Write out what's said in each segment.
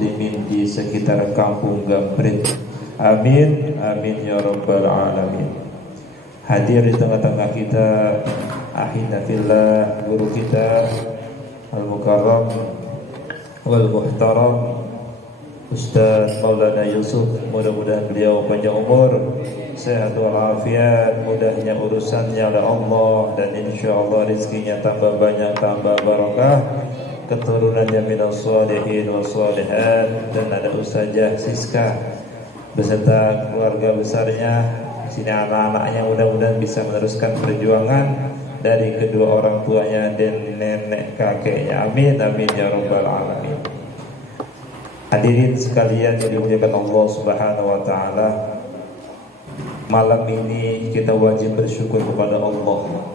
muslimin di sekitar kampung Gamprit. Amin, amin ya rabbal alamin. Hadir di tengah-tengah kita ahina fillah, guru kita al-mukarram wal muhtaram Ustaz Maulana Yusuf. Mudah-mudahan beliau panjang umur, sehat walafiat, mudahnya urusannya oleh Allah, dan insyaallah rezekinya tambah banyak, tambah barakah, keturunannya minas shalihin was shalihat. Dan ada Ustazah Siska beserta keluarga besarnya, sini anak-anaknya, mudah-mudahan bisa meneruskan perjuangan dari kedua orang tuanya dan nenek kakeknya. Amin, amin ya rabbal alamin. Hadirin sekalian yang dimuliakan Allah Subhanahu wa taala, malam ini kita wajib bersyukur kepada Allah,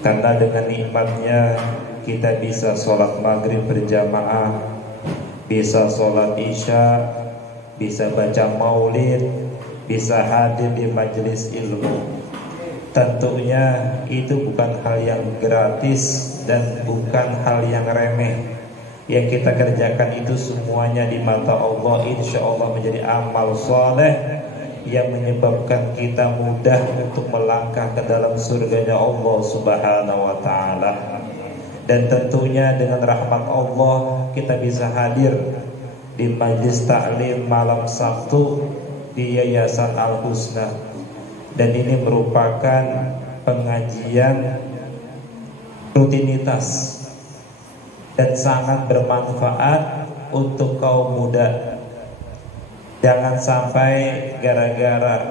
karena dengan nikmatnya kita bisa sholat maghrib berjamaah, bisa sholat isya, bisa baca maulid, bisa hadir di majelis ilmu. Tentunya itu bukan hal yang gratis dan bukan hal yang remeh. Yang kita kerjakan itu semuanya di mata Allah insya Allah menjadi amal soleh yang menyebabkan kita mudah untuk melangkah ke dalam surganya Allah Subhanahu wa ta'ala. Dan tentunya dengan rahmat Allah kita bisa hadir di majlis taklim malam Sabtu di Yayasan Al-Husna. Dan ini merupakan pengajian rutinitas dan sangat bermanfaat untuk kaum muda. Jangan sampai gara-gara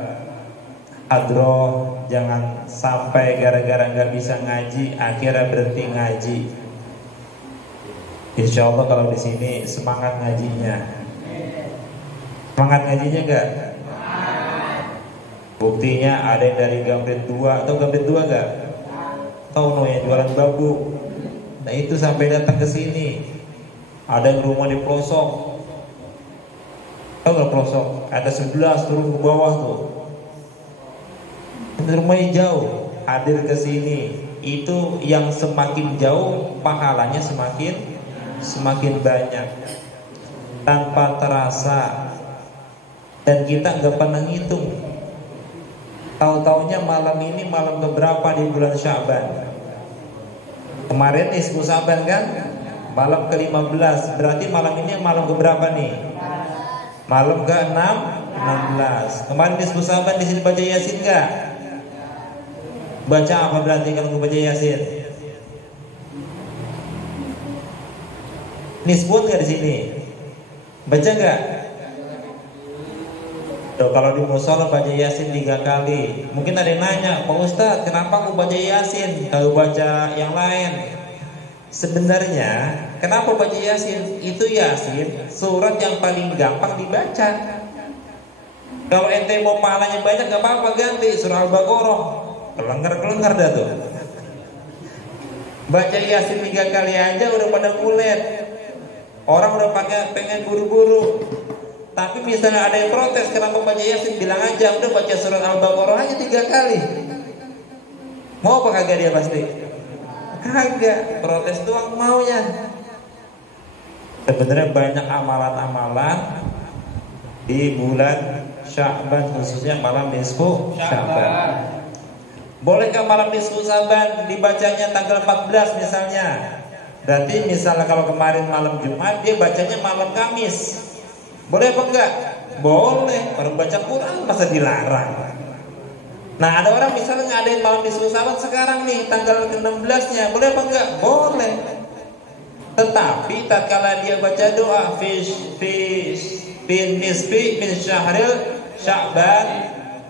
hadroh, jangan sampai gara-gara gak bisa ngaji akhirnya berhenti ngaji. Insya Allah kalau di sini semangat ngajinya. Semangat ngajinya gak? Buktinya ada yang dari Gamprit 2 atau Gamprit 2 gak? Tahu no yang jualan babu. Nah itu sampai datang ke sini. Ada yang rumah di pelosok. Tahu nggak pelosok? Ada 11 turun ke bawah tuh. Rumahnya jauh. Hadir ke sini. Itu yang semakin jauh pahalanya semakin banyak. Tanpa terasa. Dan kita nggak pernah ngitung. Tahu-taunya malam ini malam keberapa di bulan Sya'ban? Kemarin nisfu Sa'ban kan? Malam ke-15. Berarti malam ini malam keberapa nih? Malam ke-16. Kemarin nisfu Sa'ban di sini baca Yasin enggak? Baca apa berarti kalau baca Yasin? Nisfun enggak di sini? Baca enggak? Tuh, kalau di musola baca Yasin 3 kali. Mungkin ada yang nanya, Pak Ustadz, kenapa aku baca Yasin kalau baca yang lain? Sebenarnya kenapa baca Yasin? Itu Yasin surat yang paling gampang dibaca. Kalau ente mau pahalanya banyak gak apa-apa, ganti surah Al-Baqarah. Kelenggar dah tuh. Baca Yasin 3 kali aja udah pada kulet. Orang udah pengen buru-buru. Tapi misalnya ada yang protes kenapa baca Yasin, bilang aja udah baca surat Al-Baqarah aja 3 kali. Mau apa kagak dia pasti? Kagak, protes doang maunya. Sebenarnya banyak amalan-amalan di bulan Sya'ban, khususnya malam nisfu Sya'ban. Bolehkah malam nisfu Sya'ban dibacanya tanggal 14 misalnya? Berarti misalnya kalau kemarin malam Jumat, dia bacanya malam Kamis. Boleh apa enggak? Boleh. Orang baca Quran masa dilarang? Nah ada orang misalnya ngadain malam nisfu Sa'ban sekarang nih tanggal ke-16-nya, boleh apa enggak? Boleh. Tetapi tatkala dia baca doa fi nisfi min syahril Sya'ban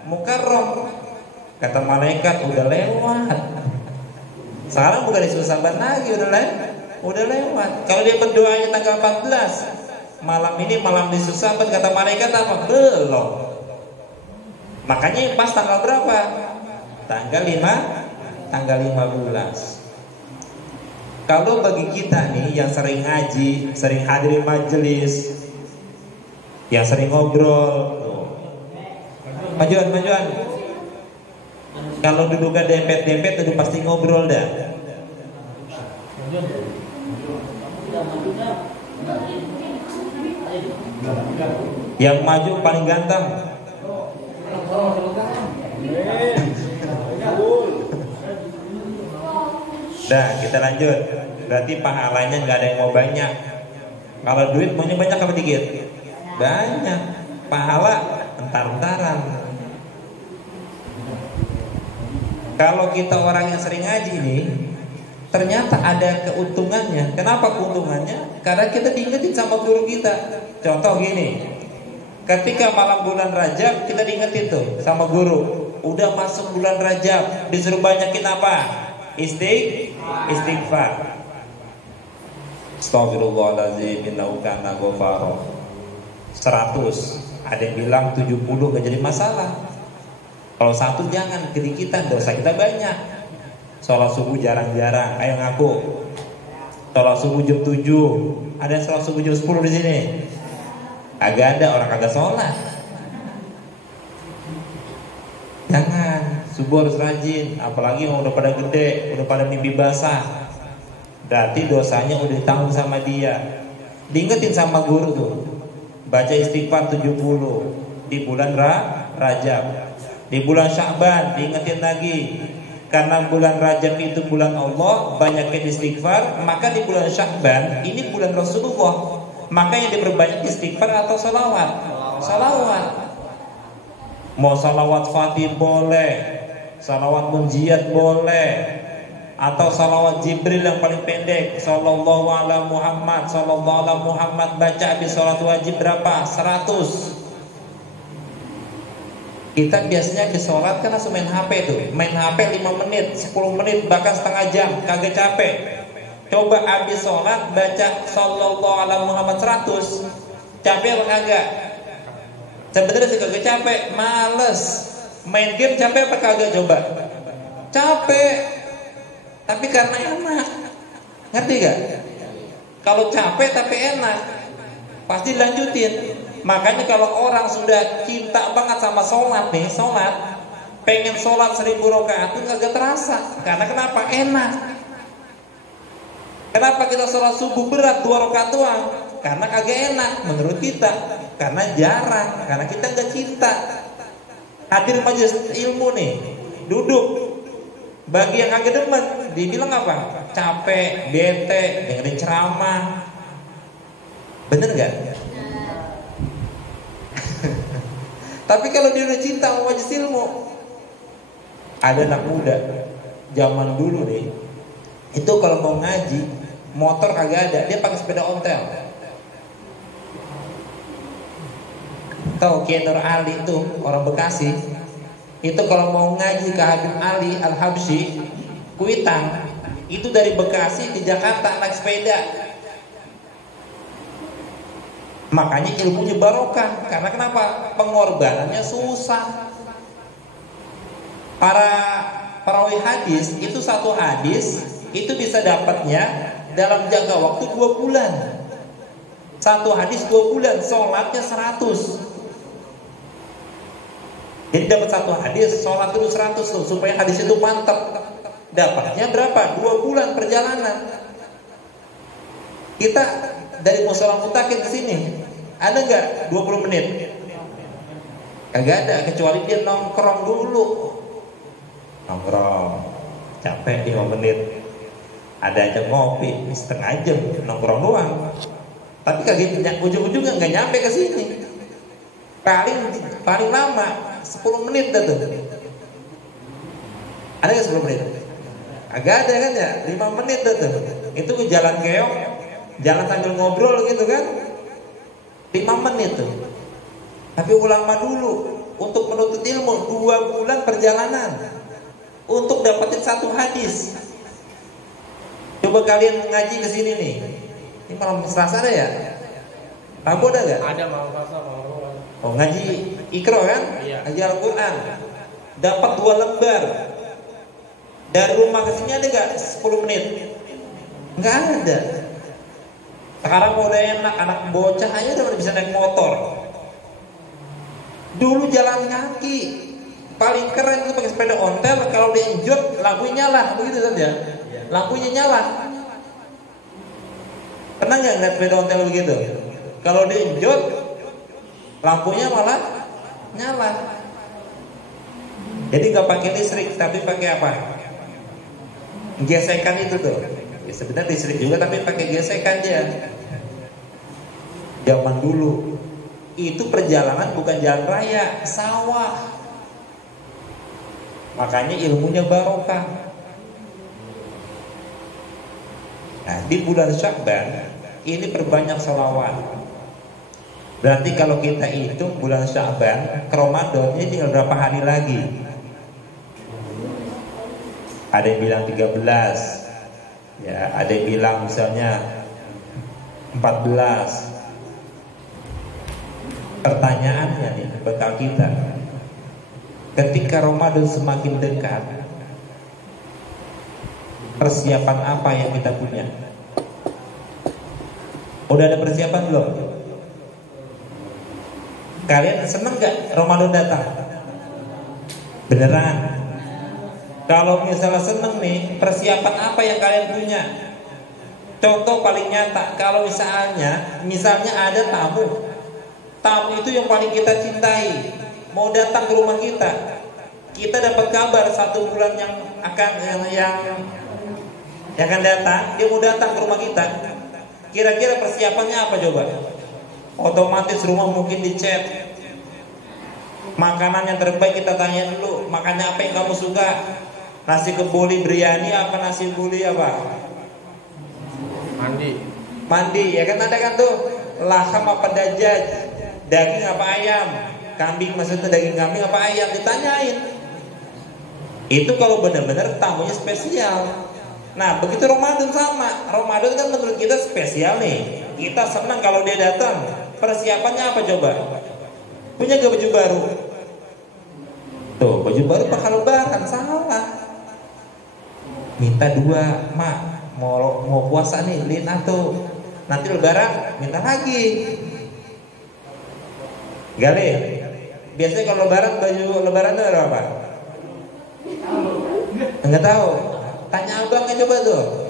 mukarram, kata malaikat udah lewat. Sekarang bukan nisfu Sa'ban lagi, udah lewat. Kalau dia berdoanya tanggal 14, malam ini malam nisfu Sa'ban, kata malaikat apa? Belum. Makanya yang pas tanggal berapa? Tanggal 15. Kalau bagi kita nih yang sering ngaji, sering hadir majelis, yang sering ngobrol, majuan. Kalau duduknya dempet-dempet udah pasti ngobrol dah. Yang maju paling ganteng. Nah, kita lanjut. Berarti pahalanya nggak ada yang mau banyak. Kalau duit maunya banyak apa dikit? Banyak. Pahala entar-entaran. Kalau kita orang yang sering ngaji nih, ternyata ada keuntungannya. Kenapa keuntungannya? Karena kita diingetin sama guru kita. Contoh gini, ketika malam bulan Rajab kita diingetin tuh sama guru, udah masuk bulan Rajab, disuruh banyakin apa? Istighfar. Astagfirullahaladzim, innahu kana ghafara. 100, ada yang bilang 70 gak jadi masalah. Kalau 1 jangan, kedikitan, dosa kita banyak. Sholat subuh jarang-jarang, ayo ngaku. Sholat subuh jam 7, ada sholat subuh jam 10 di sini? Agak ada, orang kagak sholat. Jangan, subuh harus rajin. Apalagi yang udah pada gede, udah pada mimpi basah, berarti dosanya udah ditanggung sama dia. Diingetin sama guru tuh, baca istighfar 70 di bulan Rajab. Di bulan Sya'ban diingetin lagi, karena bulan Rajab itu bulan Allah, banyakin istighfar. Maka di bulan Sya'ban ini bulan Rasulullah, maka yang diperbanyak istighfar atau salawat. Mau salawat Fatih boleh, salawat munjiat boleh, atau salawat Jibril yang paling pendek, sallallahu ala Muhammad, sallallahu ala Muhammad. Baca habis salat wajib berapa? 100. Kita biasanya ke sholat kan langsung main HP tuh. Main HP 5 menit, 10 menit, bahkan setengah jam, kagak capek. Coba habis sholat baca sallallahu ala Muhammad 100. Capek apa kagak? Sebenarnya sih kagak capek, males. Main game capek apa kagak coba? Capek. Tapi karena enak. Ngerti gak? Kalau capek tapi enak, pasti dilanjutin. Makanya kalau orang sudah cinta banget sama sholat nih, pengen sholat 1000 rakaat itu kagak terasa. Karena kenapa? Enak. Kenapa kita sholat subuh berat 2 rakaat doang? Karena kagak enak menurut kita. Karena jarang. Karena kita nggak cinta. Hadir majelis ilmu nih, duduk. Bagi yang kagak demen, dibilang apa? Capek, bete, dengerin ceramah. Bener gak? Tapi kalau dia udah cinta sama majelis ilmu, ada anak muda zaman dulu nih, itu kalau mau ngaji, motor kagak ada, dia pakai sepeda ontel. Tahu Kiai Nur Ali itu orang Bekasi, itu kalau mau ngaji ke Habib Ali Al-Habsyi, Kuitang, itu dari Bekasi ke Jakarta naik sepeda. Makanya ilmunya barokah. Karena kenapa? Pengorbanannya susah. Para perawi hadis itu satu hadis itu bisa dapatnya dalam jangka waktu 2 bulan. Satu hadis 2 bulan, sholatnya 100. Jadi dapat satu hadis, sholat dulu 100 tuh, supaya hadis itu mantap. Dapatnya berapa? 2 bulan perjalanan. Kita dari Mushola Mutakin ke sini ada nggak 20 menit? Kagak ada, kecuali dia nongkrong dulu. Nongkrong, capek 5 menit. Ada aja ngopi, setengah jam nongkrong doang. Tapi kagak ujung-ujungnya nggak nyampe ke sini. Paling lama 10 menit dah tuh. Ada nggak 10 menit? Agak ada kan ya, 5 menit dah tuh. Itu jalan keong, jalan sambil ngobrol gitu kan, 5 menit tuh. Tapi ulama dulu untuk menuntut ilmu 2 bulan perjalanan untuk dapetin satu hadis. Coba kalian ngaji ke sini nih. Ini malam Selasa ada ya? Rabu ada gak? Ada malam Selasa, malam Rabu. Oh, ngaji Iqra kan? Iya. Ngaji Al-Quran. Dapat 2 lembar. Dari rumah ke sini ada gak 10 menit? Nggak ada. Sekarang udah enak, anak bocah aja udah bisa naik motor. Dulu jalan kaki, paling keren itu pakai sepeda ontel. Kalau dia enjot, lampunya nyala, begitu saja. Lampunya nyala. Pernah nggak ngeliat sepeda ontel begitu? Kalau diinjot, lampunya malah nyala. Jadi nggak pakai listrik, tapi pakai apa? Gesekan itu tuh. Ya, sebenarnya listrik juga, tapi pakai gesekan dia. Zaman dulu itu perjalanan bukan jalan raya, sawah. Makanya ilmunya barokah. Nah, di bulan Sya'ban ini perbanyak sholawat. Berarti kalau kita hitung bulan Sya'ban ke Ramadan ini tinggal berapa hari lagi? Ada yang bilang 13. Ya, ada yang bilang misalnya 14. Pertanyaannya nih bekal kita, ketika Ramadan semakin dekat, persiapan apa yang kita punya? Udah ada persiapan belum? Kalian seneng gak Ramadan datang? Beneran? Kalau misalnya seneng nih, persiapan apa yang kalian punya? Contoh paling nyata, kalau misalnya ada tamu itu yang paling kita cintai, mau datang ke rumah kita dapat kabar 1 bulan yang akan datang, dia mau datang ke rumah kita. Kira-kira persiapannya apa coba? Otomatis rumah mungkin dicat. Makanan yang terbaik kita tanya dulu, makannya apa yang kamu suka? Nasi kebuli biryani apa nasi kebuli apa? Mandi, ya kan ada kan tuh. Laham apa dajjaj? Daging apa ayam? Kambing, maksudnya daging kambing apa ayam? Ditanyain. Itu kalau benar-benar tamunya spesial. Nah, begitu Ramadan sama. Ramadan kan menurut kita spesial nih. Kita senang kalau dia datang. Persiapannya apa coba? Punya gak baju baru? Tuh, baju baru bakal lebaran, salah. Minta 2, mak, mau puasa nih, beliin atau nanti lebaran minta lagi. Gale. Biasanya kalau lebaran baju lebaran itu ada apa? Enggak tahu. Tanya abangnya coba tuh.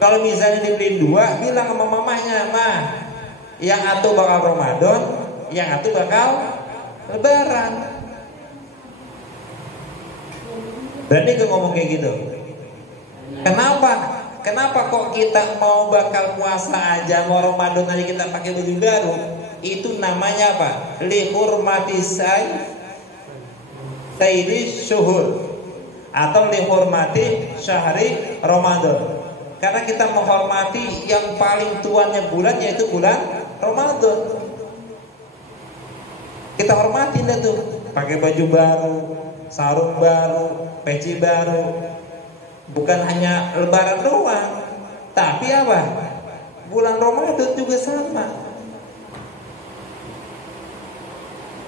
Kalau misalnya dibeliin 2, bilang sama mamahnya, "Mah, yang atuh bakal Ramadan, yang atuh bakal lebaran." Berani gak ngomong kayak gitu? Kenapa kok kita mau bakal puasa aja, mau Ramadan aja kita pakai baju baru? Itu namanya apa? Lihurmati sayyidi syuhur, atau lihurmati syahri Ramadan. Karena kita menghormati yang paling tuannya bulan, yaitu bulan Ramadan. Kita hormatin dah tuh, pakai baju baru, sarung baru, peci baru. Bukan hanya lebaran doang, tapi apa? Bulan Ramadan juga sama.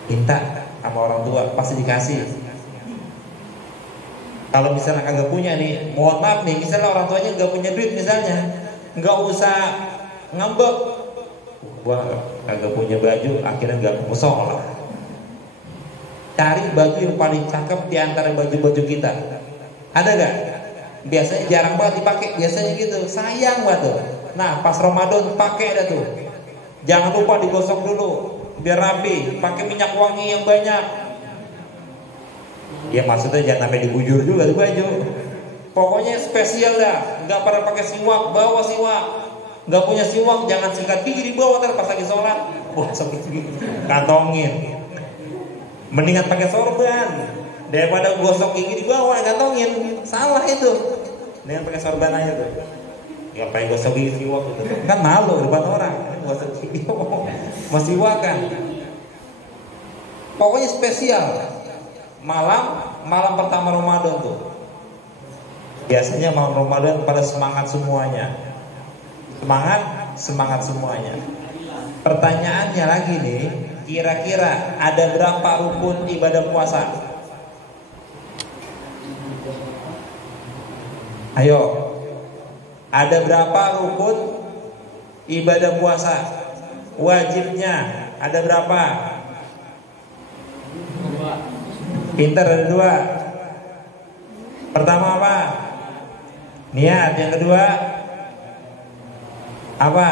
Minta sama orang tua pasti dikasih. Kalau misalnya kagak punya nih, mohon maaf nih, misalnya orang tuanya nggak punya duit misalnya, nggak usah ngambek. Gua kagak punya baju, akhirnya nggak mau sholat. Cari baju yang paling cakep di antara baju-baju kita. Ada gak? Biasanya jarang banget dipakai, biasanya gitu. Sayang banget tuh. Nah, pas Ramadan pakai dah tuh. Jangan lupa digosok dulu biar rapi, pakai minyak wangi yang banyak. Ya maksudnya jangan sampai dibujur juga di baju. Pokoknya spesial dah. Nggak pernah pakai siwak, bawa siwak. Nggak punya siwak, jangan sikat gigi di bawah pas lagi sholat. Wah, sakit gigi. Kantongin. Mendingan pakai sorban daripada gosok gigi di bawah, kantongin. Salah itu. Mendingan pakai sorban aja tuh. Nggak pakai gosok gigi siwak gitu. Kan malu depan orang. Gosok gigi masih siwakan. Pokoknya spesial. Malam pertama Ramadan tuh. Biasanya malam Ramadan pada semangat semuanya. Semangat semuanya. Pertanyaannya lagi nih, kira-kira ada berapa rukun ibadah puasa? Ayo. Ada berapa rukun ibadah puasa? Wajibnya ada berapa? Pinter, ada 2. Pertama apa? Niat. Yang kedua apa?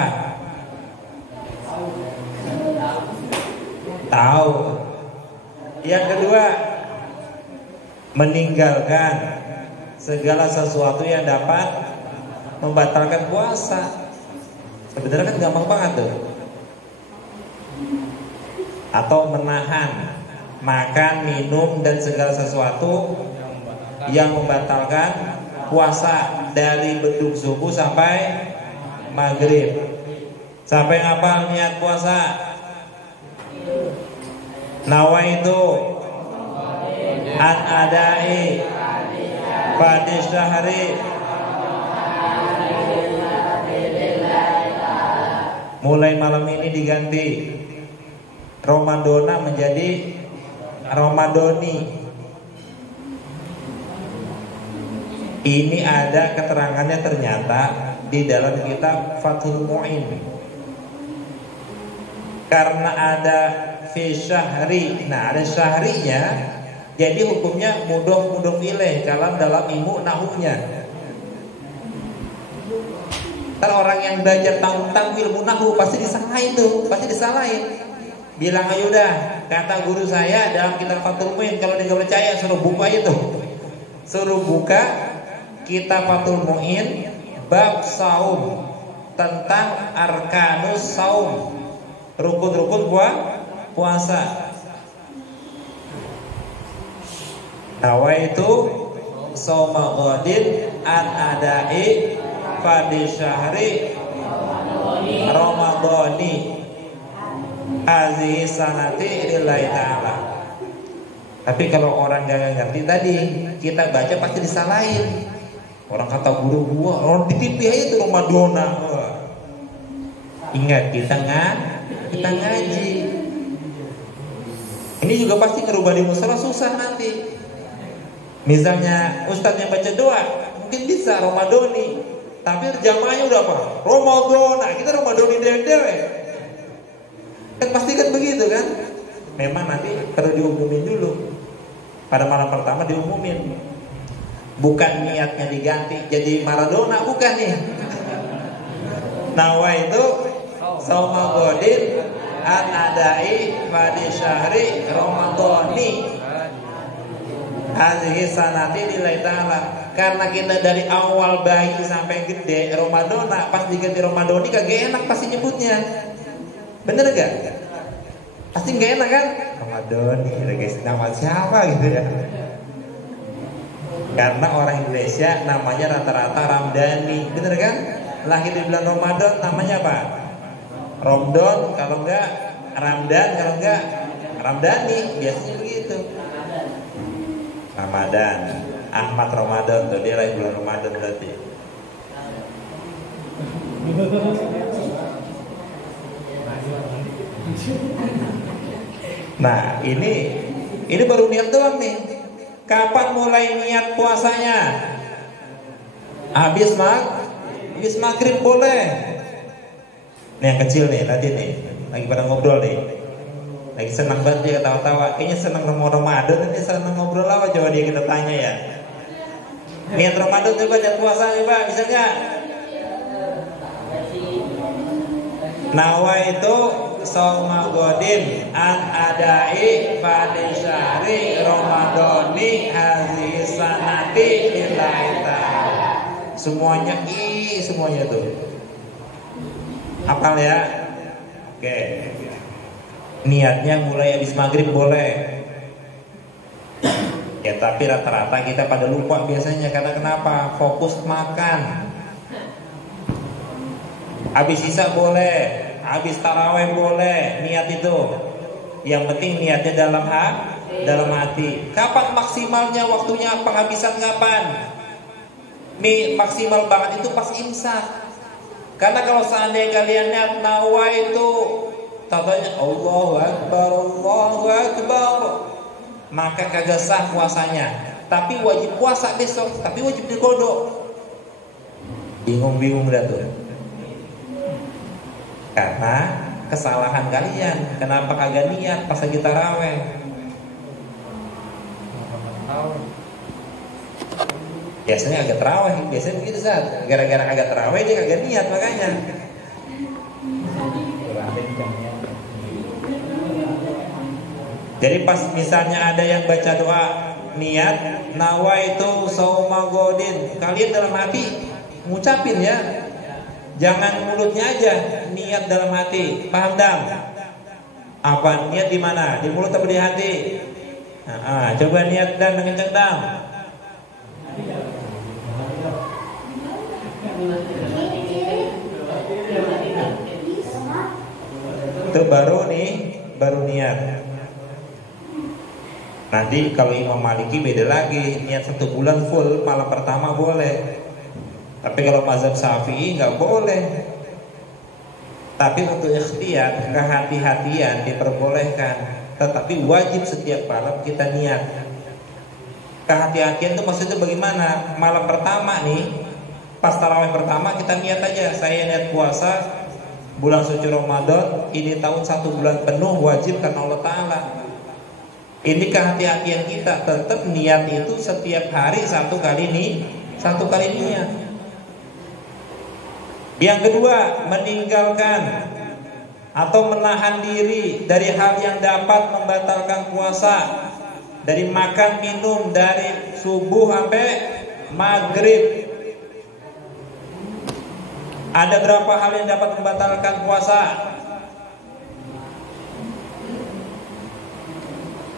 Tahu. Yang kedua, meninggalkan segala sesuatu yang dapat membatalkan puasa. Sebenarnya kan gampang banget tuh. Atau menahan makan, minum dan segala sesuatu yang membatalkan puasa dari beduk subuh sampai maghrib. Sampai ngapal niat puasa? Nawaitu an adai pada syahri mulai malam ini diganti Ramadona menjadi Ramadoni. Ini ada keterangannya ternyata di dalam kitab Fathul Mu'in. Karena ada fi syahri. Nah, ada syahrinya. Jadi hukumnya mudhof ilaih kalau dalam ilmu nahwunya. Kalau orang yang belajar tahu ilmu nahwu pasti disalahin tuh, pasti disalahin. Bilang aja udah, kata guru saya dalam kitab Fathul Mu'in, kalau dia nggak percaya suruh buka aja tuh. Suruh buka kitab Fathul Mu'in bab saum tentang arkanus saum, rukun-rukun puasa. Nawaitu sauma ghadin an adai fadi syahri Ramadhani hazihi sanati lillahi ta'ala. Tapi kalau orang gak ngerti tadi, kita baca pasti disalahin. Orang kata guru gua, orang di TV aja itu Ramadona. Ingat kita ngaji. Ini juga pasti ngerubah di musola susah nanti. Misalnya ustadz yang baca doa mungkin bisa Ramadhani, tapi jamaahnya udah apa? Ramadona, kita Ramadhani dewe-dewe. Kan pasti kan begitu kan? Memang nanti perlu diumumin dulu. Pada malam pertama diumumin. Bukan niatnya diganti jadi Maradona, bukan nih. Nawaitu sauma ghadin an adai fadi syahri Ramadhani hazihi sanati lillahi ta'ala. Karena kita dari awal bayi sampai gede Ramadona, pas diganti Ramadhani kagak enak pasti nyebutnya. Bener gak? Pasti gak enak kan? Ramadhani, guys, nama siapa gitu ya? Karena orang Indonesia namanya rata-rata Ramdhani, bener kan? Lahir di bulan Ramadan namanya apa? Romdon, kalau enggak Ramdan, kalau enggak Ramdhani, biasanya begitu. Ramadan, Ahmad Ramadan tuh dia lahir bulan Ramadan berarti. Nah, ini baru niat doang nih. Kapan mulai niat puasanya? Habis maghrib boleh. Nih yang kecil nih tadi nih, lagi pada ngobrol nih, lagi senang banget dia ketawa-tawa. Kayaknya senang Ramadan, ini senang ngobrol apa? Coba dia kita tanya ya. Niat Ramadan coba niat puasa coba, bisa nggak? Nawaitu sauma ghadin an adai fadi syahri Ramadhani hazihi sanati lillahi ta'ala. Semuanya semuanya tuh. Hafal ya? Oke. Niatnya mulai habis maghrib boleh. Ya tapi rata-rata kita pada lupa biasanya. Karena kenapa? Fokus makan. Habis isya boleh, habis taraweh boleh, niat itu. Yang penting niatnya dalam hati. Kapan maksimalnya waktunya, penghabisan kapan? Maksimal banget itu pas imsak. Karena kalau seandainya kalian niat nawaitu, contohnya Allahu Akbar, maka kagak sah puasanya. Tapi wajib puasa besok, tapi wajib diqodho. Bingung dah tuh. Karena kesalahan kalian. Kenapa kagak niat pas lagi taraweh? Biasanya agak taraweh, biasanya begitu saat. Gara-gara agak taraweh dia kagak niat makanya. Jadi pas misalnya ada yang baca doa niat nawaitu saumagodin, kalian dalam hati ngucapin ya, jangan mulutnya aja, niat dalam hati. Paham dam? Apa niat di mana? Di mulut atau di hati? Coba niat dan kenceng dam. Itu baru niat. Nanti kalau Imam Maliki beda lagi, niat 1 bulan full, malam pertama boleh. Tapi kalau mazhab Syafi'i nggak boleh. Tapi untuk ikhtiar, kehati-hatian diperbolehkan. Tetapi wajib setiap malam kita niat. Kehati-hatian itu maksudnya bagaimana? Malam pertama nih, pas tarawih pertama kita niat aja, saya niat puasa bulan suci Ramadan ini tahun 1 bulan penuh wajib karena Allah Ta'ala. Ini kehati-hatian kita. Tetap niat itu setiap hari satu kali niat. Yang kedua, meninggalkan atau menahan diri dari hal yang dapat membatalkan puasa. Dari makan minum dari subuh sampai maghrib. Ada berapa hal yang dapat membatalkan puasa?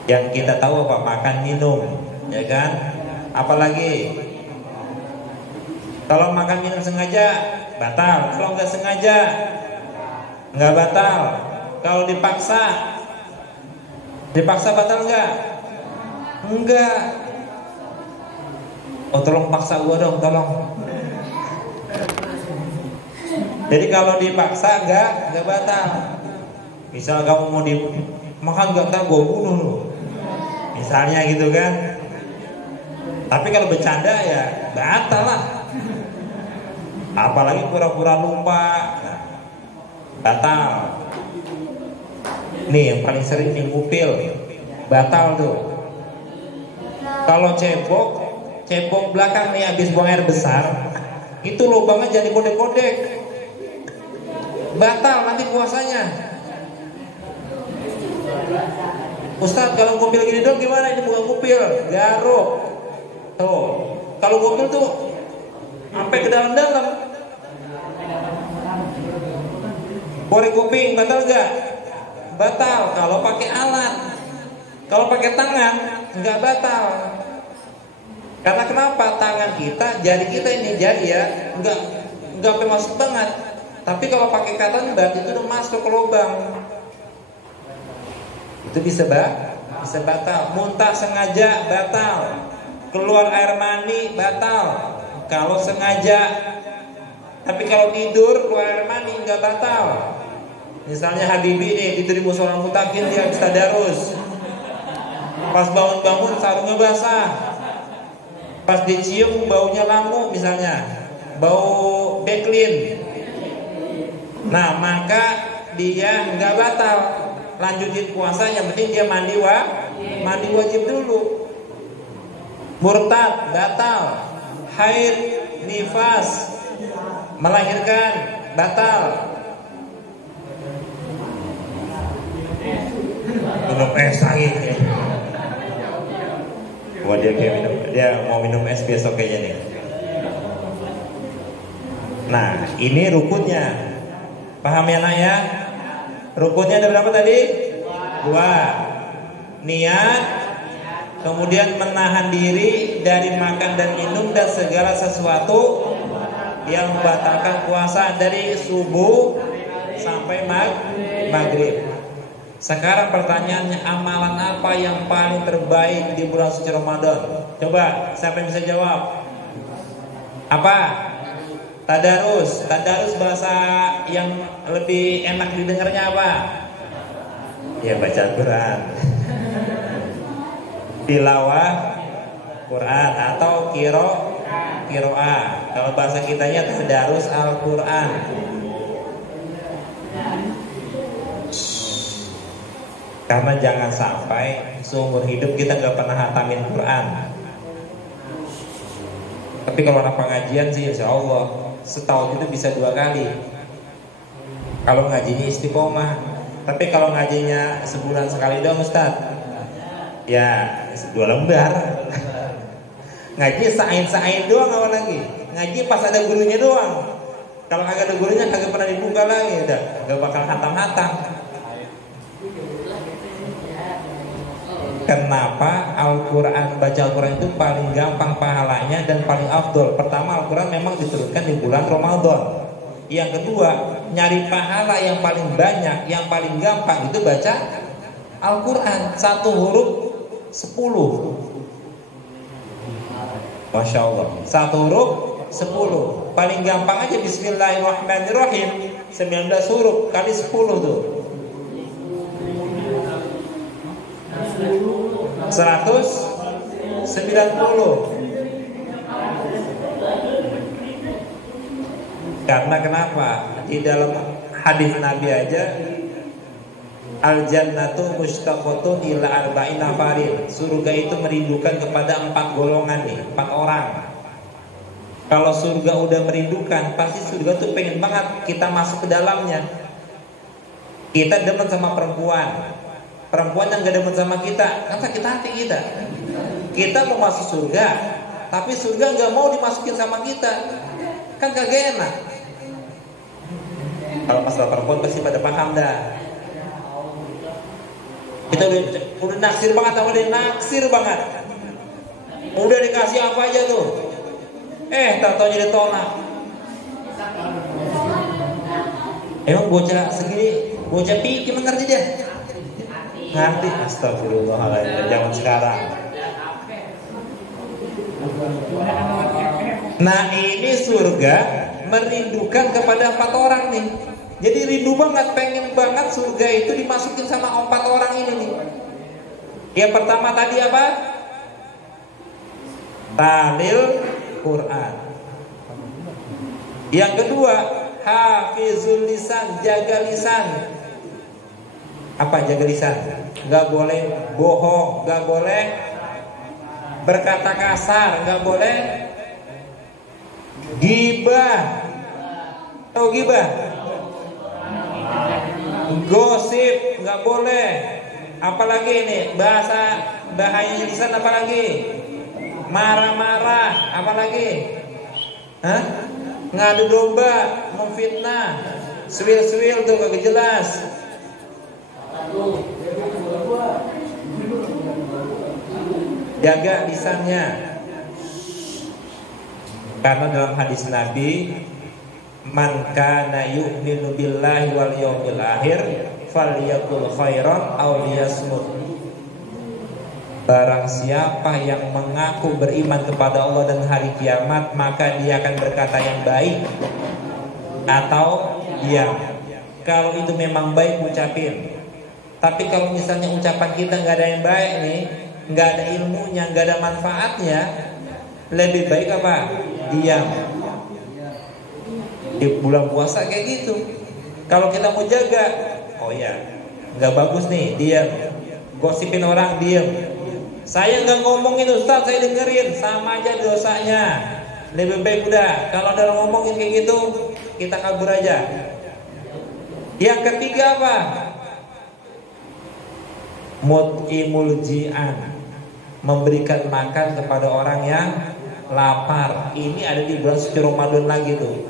Yang kita tahu apa? Makan minum, ya kan? Apalagi kalau makan minum sengaja batal, kalau nggak sengaja nggak batal. Kalau dipaksa batal nggak? Enggak. Oh tolong paksa gua dong, tolong. Jadi kalau dipaksa nggak batal. Misal kamu mau makan nggak tahu gua bunuh lu. Misalnya gitu kan. Tapi kalau bercanda ya batal lah. Apalagi pura-pura lupa, batal. Nih yang paling sering nih ngupil, batal tuh. Kalau cebok belakang nih habis buang air besar, itu lubangnya jadi kodek-kodek, batal nanti puasanya. Ustaz kalau ngupil gini dong gimana? Ini bukan ngupil, garuk. Tuh, kalau ngupil tuh sampai ke dalam-dalam. Korek kuping batal gak? Batal kalau pakai alat. Kalau pakai tangan nggak batal. Karena kenapa? Tangan kita, jari kita ini jari ya, nggak sampai masuk tengah. Tapi kalau pakai katan berarti itu udah masuk ke lubang. Itu bisa batal. Muntah sengaja batal. Keluar air mani batal. Kalau sengaja. Tapi kalau tidur keluar air mani nggak batal. Misalnya Habibie nih tidur di musola mutakin, dia habis tadarus. Pas bangun-bangun sarungnya basah. Pas dicium baunya lamuk misalnya, bau beklin. Nah maka dia nggak batal, lanjutin puasa. Yang penting dia mandi wajib dulu. Murtad batal. Haid, nifas, melahirkan batal. Minum es lagi. Wah dia mau minum es besok kayaknya nih. Nah ini rukunnya. Paham ya nak ya? Rukunnya ada berapa tadi? 2. Niat, kemudian menahan diri dari makan dan minum dan segala sesuatu yang membatalkan puasa dari subuh sampai maghrib. Sekarang pertanyaannya, amalan apa yang paling terbaik di bulan suci Ramadan? Coba, siapa yang bisa jawab? Apa? Tadarus. Tadarus bahasa yang lebih enak didengarnya apa? Ya baca Al-Quran. Tilawah Quran atau kiroah. Kalau bahasa kitanya tadarus Al-Quran. Karena jangan sampai seumur hidup kita gak pernah hatamin Quran. Tapi kalau anak pengajian sih insya Allah setahun itu bisa 2 kali. Kalau ngajinya istiqomah. Tapi kalau ngajinya sebulan sekali doang Ustaz, Ya 2 lembar. Ngaji sain doang apa lagi? Ngaji pas ada gurunya doang. Kalau kagak ada gurunya kagak pernah dibuka lagi, udah gak bakal hatam-hatam. Kenapa Al-Quran, baca Al-Quran itu paling gampang pahalanya dan paling afdol? Pertama, Al-Quran memang diturunkan di bulan Ramadan. Yang kedua, nyari pahala yang paling banyak, yang paling gampang itu baca Al-Quran. 1 huruf 10. Masya Allah, 1 huruf 10. Paling gampang aja Bismillahirrahmanirrahim, 19 huruf kali 10 tuh 190. Karena kenapa? Di dalam hadis Nabi aja, al-jannatu mustaqatun ila arba'in nafarin. Surga itu merindukan kepada 4 golongan nih, 4 orang. Kalau surga udah merindukan, pasti surga tuh pengen banget kita masuk ke dalamnya. Kita demen sama perempuan yang gak demen sama kita, kan sakit hati kita. Kita mau masuk surga, tapi surga gak mau dimasukin sama kita, kan kagak enak. Kalau masalah perempuan pasti pada paham dah. Kita udah naksir banget sama dia, naksir banget. Udah dikasih apa aja tuh, tak tau jadi tolak. Emang bocah segini, bocah pikir mengerti dia? Ngerti? Astagfirullahaladzim, zaman sekarang. Nah ini surga merindukan kepada 4 orang nih. Jadi rindu banget, pengen banget surga itu dimasukin sama 4 orang ini nih. Yang pertama tadi apa? Talil Quran. Yang kedua, hafizul lisan, jaga lisan. Apa jaga lisan? Gak boleh bohong, gak boleh berkata kasar, gak boleh gibah. Tahu gibah? Gosip nggak boleh. Apalagi ini bahaya lisan, apalagi marah-marah, apalagi ngadu domba, memfitnah, swil tuh kagak jelas. Jaga lisannya. Karena dalam hadis Nabi, man kana yu'minu billahi wal yawmil akhir falyaqul khairan aw liyasmut. Barang siapa yang mengaku beriman kepada Allah dan hari kiamat, maka dia akan berkata yang baik atau diam. Kalau itu memang baik, ucapin. Tapi kalau misalnya ucapan kita nggak ada yang baik nih, nggak ada ilmunya, nggak ada manfaatnya, lebih baik apa? Diam. Di bulan puasa kayak gitu. Kalau kita mau jaga, oh ya, nggak bagus nih, diam. Gosipin orang, diam. Saya nggak ngomongin Ustaz, saya dengerin, sama aja dosanya. Lebih baik udah, kalau ada orang ngomongin kayak gitu, kita kabur aja. Yang ketiga apa? Mut'imul ji'an, memberikan makan kepada orang yang lapar. Ini ada di bulan suci Ramadan lagi tuh.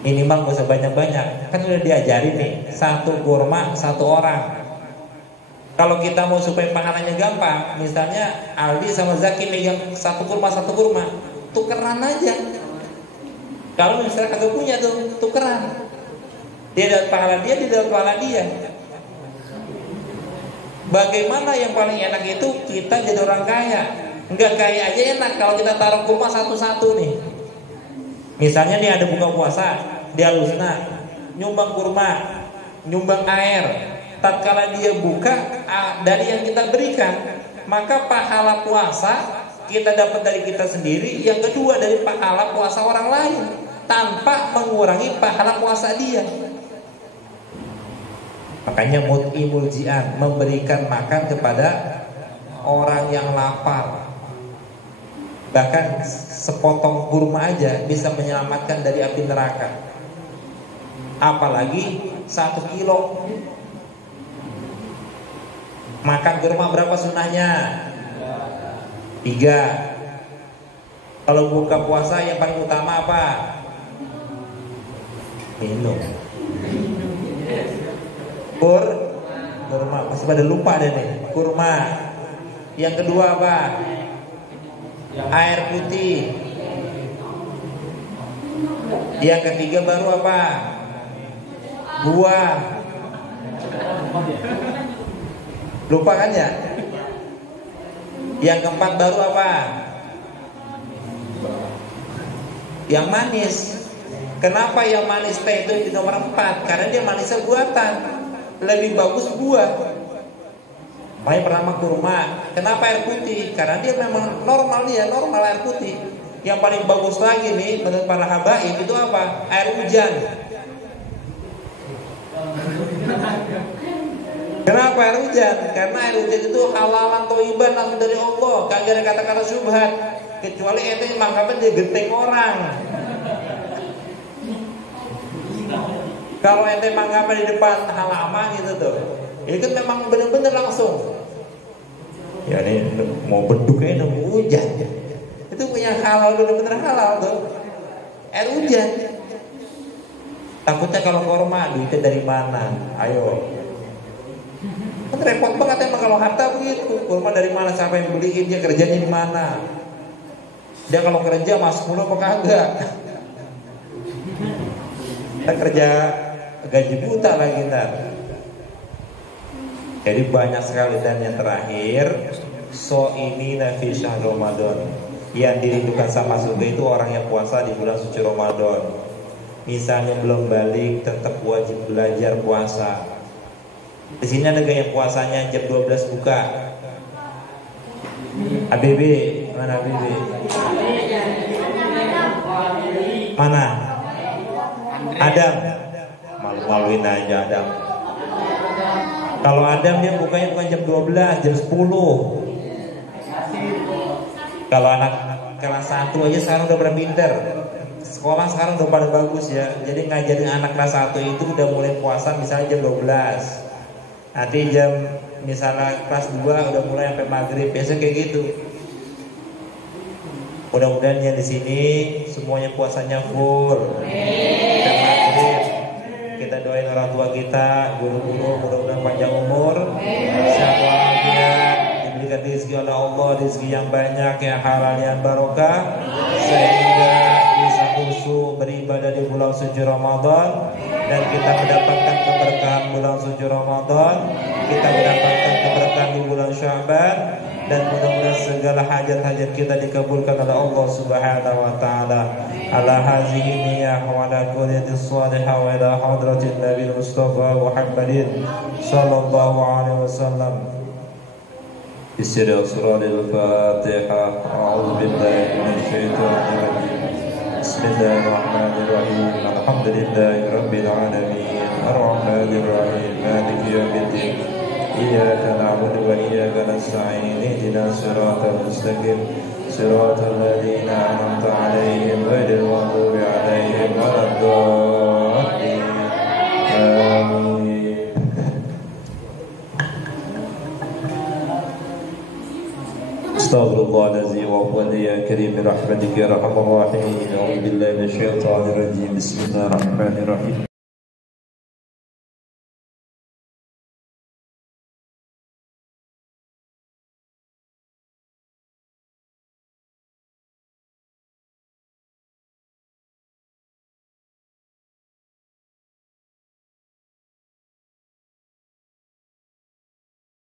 Minimal gak usah banyak-banyak. Kan udah diajarin nih, 1 kurma 1 orang. Kalau kita mau supaya pahalanya gampang, misalnya Aldi sama Zaki megang 1 kurma 1 kurma, tukeran aja. Kalau misalnya kagak punya tuh, tukeran. Dia dapat pahala dia dapat pahala dia. Bagaimana yang paling enak itu kita jadi orang kaya. Enggak kaya aja enak kalau kita taruh kurma satu-satu nih. Misalnya nih ada buka puasa di Alusna, nyumbang kurma, nyumbang air. Tatkala dia buka dari yang kita berikan, maka pahala puasa kita dapat dari kita sendiri. Yang kedua dari pahala puasa orang lain, tanpa mengurangi pahala puasa dia. Makanya mut'imul ji'an, memberikan makan kepada orang yang lapar. Bahkan sepotong kurma aja bisa menyelamatkan dari api neraka. Apalagi 1 kilo. Makan kurma berapa sunahnya? 3. Kalau buka puasa yang paling utama apa? Minum. Kurma. Masih pada lupa deh nih. Kurma. Yang kedua apa? Air putih. Yang ketiga baru apa? Buah. Lupa kan ya? Yang keempat baru apa? Yang manis. Kenapa yang manis teh itu di nomor 4? Karena dia manisnya buatan. Lebih bagus buah. Makanya pertama kurma. Kenapa air putih? Karena dia memang normal air putih. Yang paling bagus lagi nih menurut para habaib itu apa? Air hujan. Kenapa air hujan? Karena air hujan itu halalan thayyiban langsung dari Allah. Kagak ada kata-kata syubhat. Kecuali ente mangkapnya dia genteng orang. Kalau ente mangkapnya di depan halaman gitu tuh, itu kan memang benar-benar langsung. Ya ini mau beduknya nunggu hujan. Itu yang halal benar-benar halal tuh. Air hujan. Takutnya kalau korma duitnya dari mana? Ayo. Kan repot banget emang kalau harta begitu. Kurma dari mana? Siapa yang beliin? Dia kerjanya di mana? Dia kalau kerja masuk mulu apa kagak? Kita kerja gaji buta lagi ntar. Jadi banyak sekali. Dan yang terakhir, so ini nafi syahr Ramadan. Yang dirindukan sama surga itu orang yang puasa di bulan suci Ramadan. Misalnya belum balik, tetap wajib belajar puasa. Di sini ada yang puasanya jam 12 buka. ABB, mana ABB? Mana? Adam. Malu-maluin aja Adam. Kalau Adam dia bukanya bukan jam 12, jam 10. Kalau anak kelas 1 aja sekarang udah pada pinter. Sekolah sekarang udah pada bagus ya. Jadi ngajarin anak kelas 1 itu udah mulai puasa misalnya jam 12. Nanti jam misalnya kelas 2 udah mulai sampai maghrib. Biasa kayak gitu. Mudah-mudahan yang di sini semuanya puasanya full. Dan maghrib. Kita doain orang tua kita, guru-guru, mudah-mudahan panjang umur, sehat walafiat, diberikan rezeki oleh Allah, rezeki yang banyak, yang halal, yang barokah, sehingga bisa khusyuk beribadah di bulan suci Ramadan, dan kita mendapatkan keberkahan bulan suci Ramadan, kita mendapatkan keberkahan di bulan Sya'ban, dan mudah-mudahan segala hajat-hajat kita dikabulkan oleh Allah Subhanahu wa taala. Ala hazihi niyyah wa ala kulliyatis salihah wa ila hadratin Nabi Mustafa Muhammadin sallallahu alaihi wasallam. Bismillahir rahmanir rahim. A'udzu billahi minasy syaithanir rajim. Bismillahirrahmanirrahim. Alhamdulillahi rabbil alamin. Ar-rahmanir rahim. Maliki yaumiddin. Iyyaka na'budu wa iyyaka nasta'in. Ihdinas siratal mustaqim. Siratal ladzina an'amta 'alaihim ghairil maghdubi 'alaihim waladdallin. Amin. Astaghfirullahaladzim wa huwa ya karim bi rahmatika ya arhamar rahimin. A'udzu billahi minasy syaithanir rajim. Bismillahirrahmanirrahim.